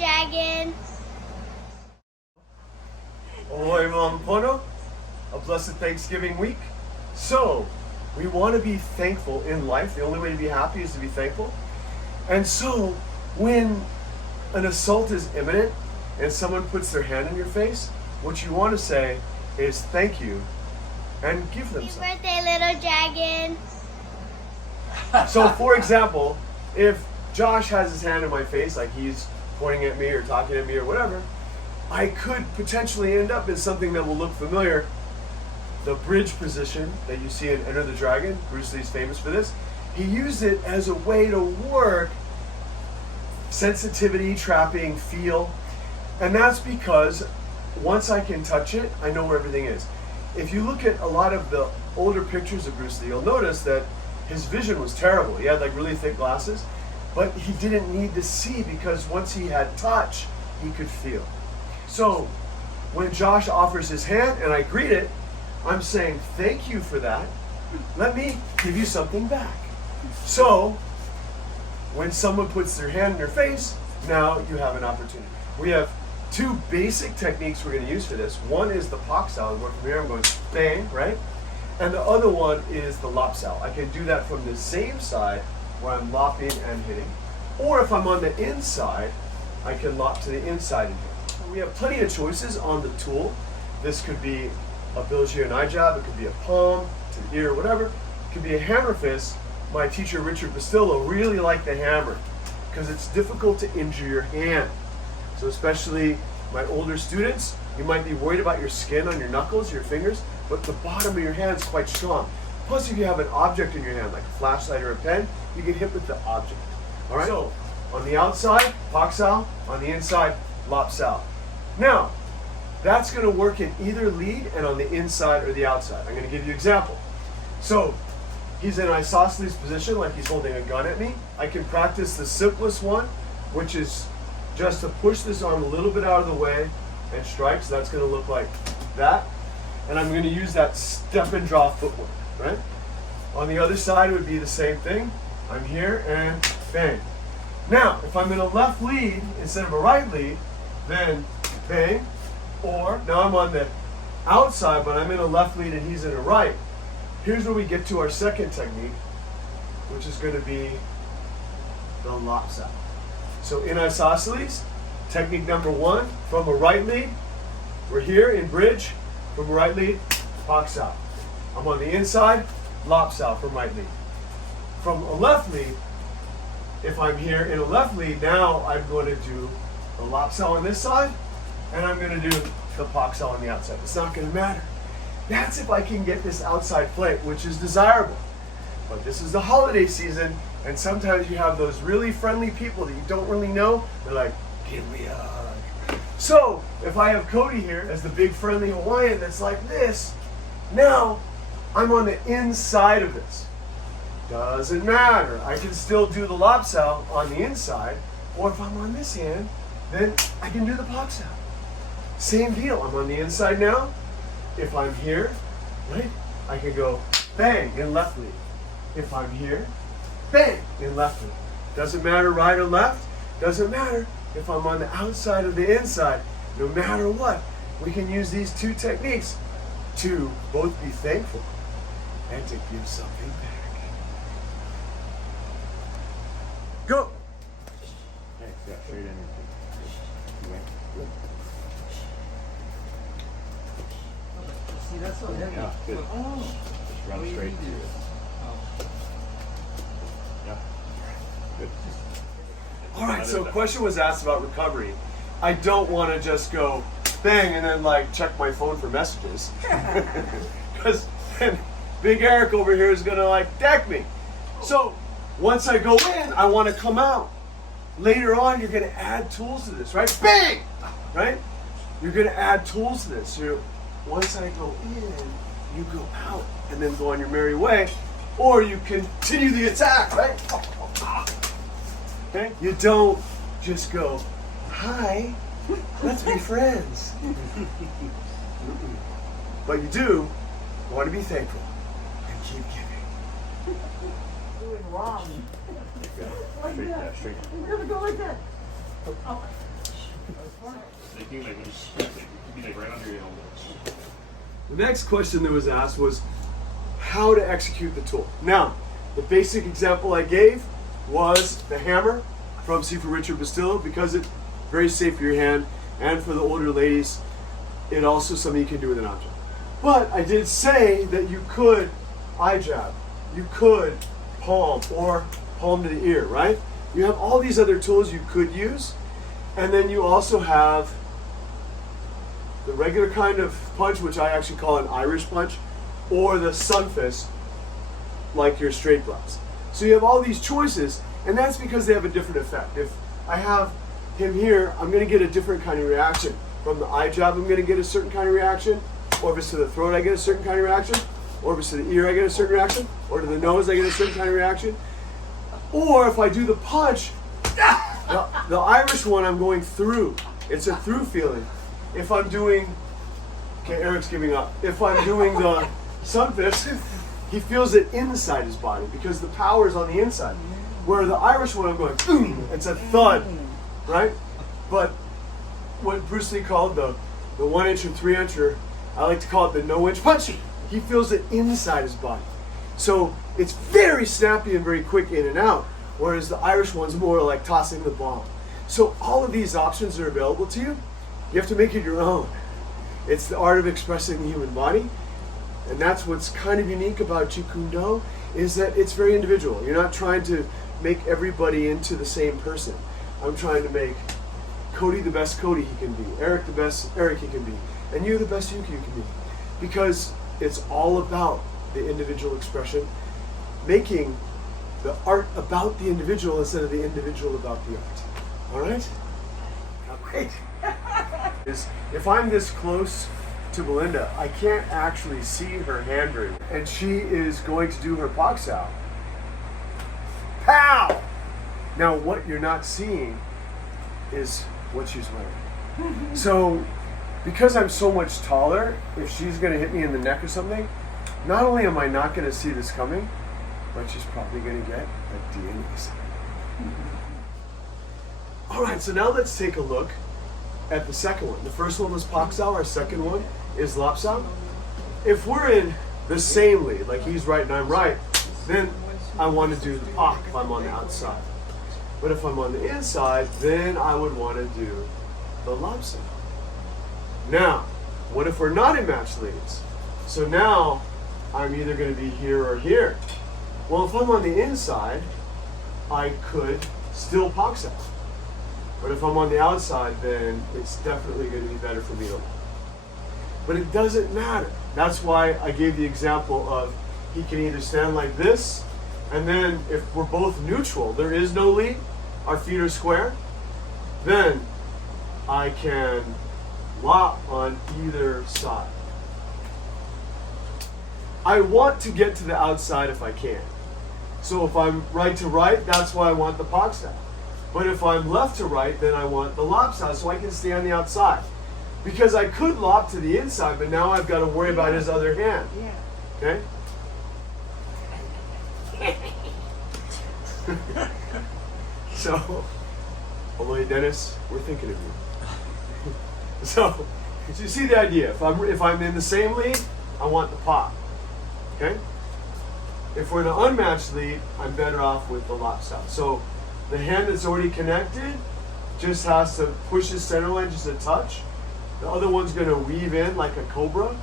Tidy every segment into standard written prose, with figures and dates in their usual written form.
dragon. Aloy Mampono, a blessed Thanksgiving week. So, we want to be thankful in life. The only way to be happy is to be thankful. And so, when an assault is imminent and someone puts their hand in your face, what you want to say is thank you and give them Happy something. birthday, little dragon. So, for example, if Josh has his hand in my face, like he's pointing at me or talking at me or whatever, I could potentially end up in something that will look familiar. The bridge position that you see in Enter the Dragon, Bruce Lee's famous for this, he used it as a way to work sensitivity, trapping, feel. And that's because once I can touch it, I know where everything is. If you look at a lot of the older pictures of Bruce Lee, you'll notice that his vision was terrible. He had like really thick glasses, but he didn't need to see because once he had touch, he could feel. So when Josh offers his hand and I greet it, I'm saying thank you for that. Let me give you something back. So when someone puts their hand in your face, now you have an opportunity. We have two basic techniques we're going to use for this. One is the Pak Sau. From here I'm going bang, right? And the other one is the Lop Sao. I can do that from the same side where I'm lopping and hitting. Or if I'm on the inside, I can lop to the inside and hit. We have plenty of choices on the tool. This could be a bilge and eye jab, it could be a palm to the ear, whatever. It could be a hammer fist. My teacher Richard Bastillo really liked the hammer because it's difficult to injure your hand. So especially my older students, you might be worried about your skin on your knuckles, your fingers, but the bottom of your hand is quite strong. Plus if you have an object in your hand, like a flashlight or a pen, you get hit with the object. All right, so on the outside, Pak Sau, on the inside, Lop Sao. Now, that's going to work in either lead and on the inside or the outside. I'm going to give you an example. So, he's in isosceles position, like he's holding a gun at me. I can practice the simplest one, which is just to push this arm a little bit out of the way and strike. So that's going to look like that. And I'm going to use that step and draw footwork, right? On the other side, it would be the same thing. I'm here and bang. Now, if I'm in a left lead instead of a right lead, then bang. Or now I'm on the outside, but I'm in a left lead and he's in a right. Here's where we get to our second technique, which is going to be the Lop Sao. So in isosceles, technique number one, from a right lead, we're here in bridge, from a right lead, Pak Sau. I'm on the inside, Lop Sao from right lead. From a left lead, if I'm here in a left lead, now I'm going to do the Lop Sao on this side, and I'm going to do the Pak Sau on the outside. It's not going to matter. That's if I can get this outside flank, which is desirable. But this is the holiday season, and sometimes you have those really friendly people that you don't really know. They're like, give me a hug. So, if I have Cody here as the big friendly Hawaiian that's like this, now I'm on the inside of this. Doesn't matter. I can still do the Lop Sao on the inside, or if I'm on this hand, then I can do the Pak Sau. Same deal. I'm on the inside now. If I'm here, right, I can go bang in left lead. If I'm here, bang in left lead. Doesn't matter right or left. Doesn't matter if I'm on the outside or the inside. No matter what, we can use these two techniques to both be thankful and to give something back. Go. Thanks. Yeah, straight in. See, that's so heavy. Yeah, good. Oh. Just run straight to it. Yeah. Good. All right, so a question was asked about recovery. I don't want to just go bang and then like check my phone for messages. Because then Big Eric over here is going to like deck me. So once I go in, I want to come out. Later on, you're going to add tools to this, right? Bang! Right? You're going to add tools to this. So once I go in, you go out and then go on your merry way. Or you continue the attack, right? Okay? You don't just go, hi, let's be friends. But you do want to be thankful and keep giving. Doing wrong. Straight, yeah, straight. We're gonna go like that. Oh. They can like just it can be like right under your elbows. The next question that was asked was how to execute the tool. Now, the basic example I gave was the hammer from C. for Richard Bastillo because it's very safe for your hand, and for the older ladies, it also something you can do with an object. But I did say that you could eye jab, you could palm or palm to the ear, right? You have all these other tools you could use, and then you also have the regular kind of punch, which I actually call an Irish punch, or the sun fist, like your straight gloves. So you have all these choices, and that's because they have a different effect. If I have him here, I'm going to get a different kind of reaction. From the eye jab, I'm going to get a certain kind of reaction, or if it's to the throat, I get a certain kind of reaction, or if it's to the ear, I get a certain reaction, or to the nose, I get a certain kind of reaction. Or if I do the punch, the Irish one, I'm going through. It's a through feeling. If I'm doing, okay, Eric's giving up. If I'm doing the sun fist, he feels it inside his body because the power is on the inside. Where the Irish one, I'm going, it's a thud, right? But what Bruce Lee called the 1 inch and 3 incher, I like to call it the no inch punch. He feels it inside his body. So it's very snappy and very quick in and out, whereas the Irish one's more like tossing the ball. So all of these options are available to you. You have to make it your own. It's the art of expressing the human body. And that's what's kind of unique about Jeet Kune Do, is that it's very individual. You're not trying to make everybody into the same person. I'm trying to make Cody the best Cody he can be, Eric the best Eric he can be, and you the best you can be. Because it's all about the individual expression, making the art about the individual instead of the individual about the art. All right? Great. If I'm this close to Belinda, I can't actually see her hand very well. And she is going to do her Pak Sau. Pow! Now what you're not seeing is what she's wearing. So, because I'm so much taller, if she's going to hit me in the neck or something, not only am I not going to see this coming, but she's probably going to get a DNA. All right, so now let's take a look at the second one. The first one was Pak Sau, our second one is Lop Sau. If we're in the same lead, like he's right and I'm right, then I want to do the Pak if I'm on the outside. But if I'm on the inside, then I would want to do the Lop Sau. Now, what if we're not in match leads? So now I'm either going to be here or here. Well, if I'm on the inside, I could still Pak Sau. But if I'm on the outside, then it's definitely going to be better for me to. But it doesn't matter. That's why I gave the example of he can either stand like this, and then if we're both neutral, there is no lead, our feet are square, then I can lop on either side. I want to get to the outside if I can. So if I'm right to right, that's why I want the Pak Sau. But if I'm left to right, then I want the Lop Sau, so I can stay on the outside. Because I could lop to the inside, but now I've got to worry about his other hand. Okay? So, although Dennis, we're thinking of you. So you see the idea. If I'm in the same lead, I want the Pak. Okay? If we're in an unmatched lead, I'm better off with the Lop Sau. So the hand that's already connected just has to push his center line just a touch. The other one's going to weave in like a cobra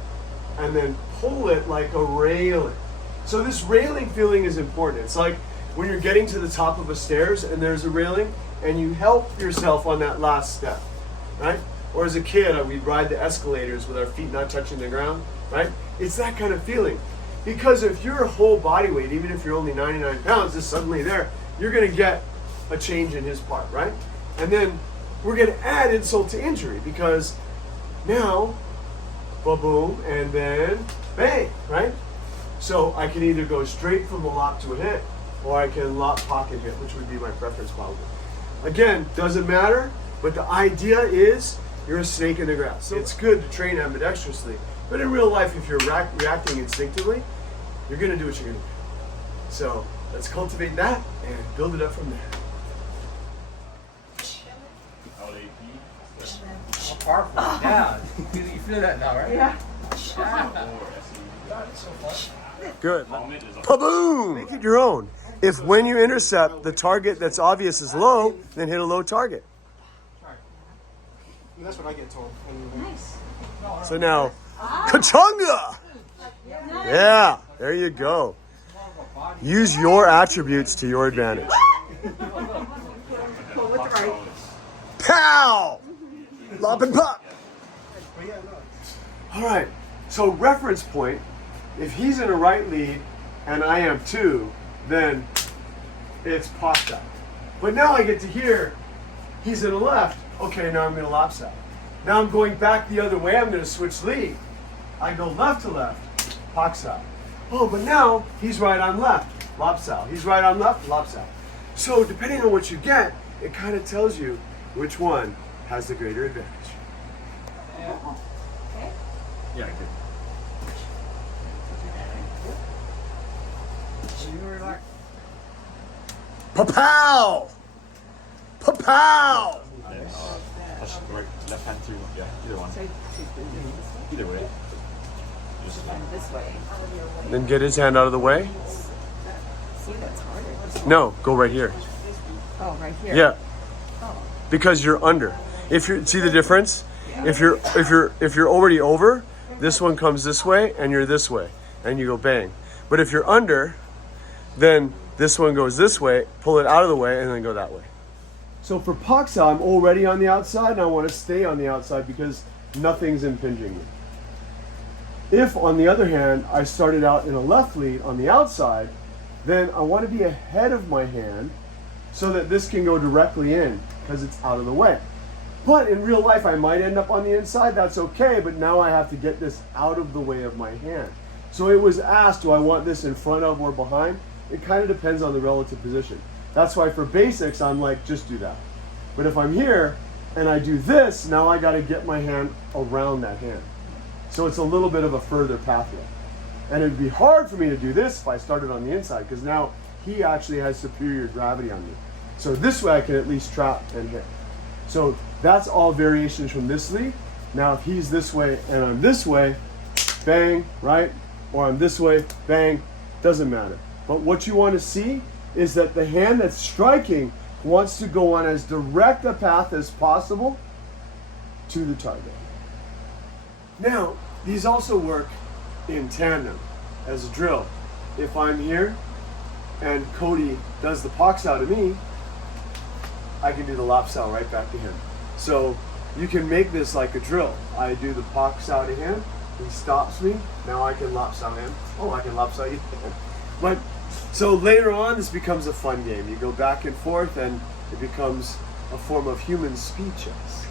and then pull it like a railing. So this railing feeling is important. It's like when you're getting to the top of a stairs and there's a railing and you help yourself on that last step, right? Or as a kid, we'd ride the escalators with our feet not touching the ground, right? It's that kind of feeling. Because if your whole body weight, even if you're only 99 pounds, is suddenly there, you're going to get a change in his part, right? And then we're going to add insult to injury because now, ba-boom, and then bang, right? So I can either go straight from a lop to a hit, or I can lop, pocket hit, which would be my preference probably. Again, doesn't matter, but the idea is you're a snake in the grass. So it's good to train ambidextrously, but in real life, if you're reacting instinctively, you're going to do what you're going to do. So let's cultivate that and build it up from there. Out AP. How powerful. Yeah. You feel that now, right? Yeah. Good. Vomit is a Kaboom! Make it your own. If when you intercept, the target that's obvious is low, then hit a low target. That's what I get told. Nice. So now, Kachunga! Yeah, there you go. Use your attributes to your advantage. Pull with the right. Pow! Lop and pop! All right, so reference point, if he's in a right lead and I am too, then it's pasta. But now I get to hear he's in a left. Okay, now I'm going to lop sao. Now I'm going back the other way. I'm going to switch lead. I go left to left, pak sao. Oh, but now he's right on left, lop sao. He's right on left, lop sao. So depending on what you get, it kind of tells you which one has the greater advantage. yeah, good. Pa-pow! Pa-pow! Touch the right, left hand through. Yeah, either one. Either way. Just This way. Then get his hand out of the way. See, that's harder. No, go right here. Oh, right here. Yeah. Because you're under. If you see the difference? If you're already over, this one comes this way and you're this way and you go bang. But if you're under, then this one goes this way, pull it out of the way and then go that way. So for pak sao, I'm already on the outside and I want to stay on the outside because nothing's impinging me. If, on the other hand, I started out in a left lead on the outside, then I want to be ahead of my hand so that this can go directly in because it's out of the way. But in real life, I might end up on the inside. That's okay, but now I have to get this out of the way of my hand. So it was asked, do I want this in front of or behind? It kind of depends on the relative position. That's why for basics, I'm like, just do that. But if I'm here and I do this, now I got to get my hand around that hand. So it's a little bit of a further pathway. And it'd be hard for me to do this if I started on the inside because now he actually has superior gravity on me. So this way I can at least trap and hit. So that's all variations from this lead. Now if he's this way and I'm this way, bang, right? Or I'm this way, bang, doesn't matter. But what you want to see is that the hand that's striking wants to go on as direct a path as possible to the target. Now, these also work in tandem as a drill. If I'm here and Cody does the pak sao to me, I can do the lop sao right back to him. So you can make this like a drill. I do the pak sao to him, he stops me, now I can lop sao him. Oh, I can lop sao you. But so later on, this becomes a fun game. You go back and forth and it becomes a form of human speed chess.